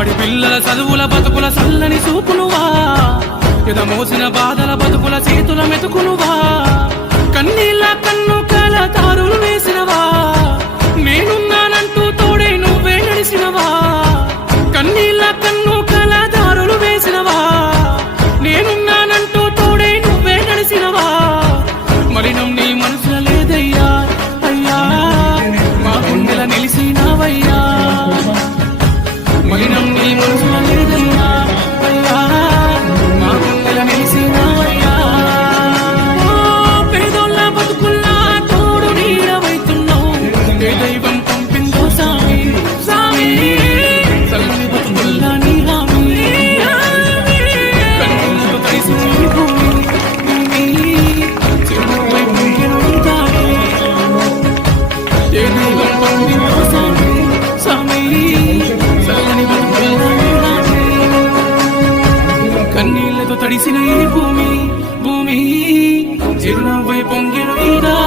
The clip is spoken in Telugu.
బడి పిల్లల చదువుల బతుకుల చల్లని చూపులువా. ఇద మోసిన బాధల బతుకుల చేతుల మెతుకులువా. They do not want me தரிசினை பூமி பூமி திருநாவை பொங்கிடுவீரா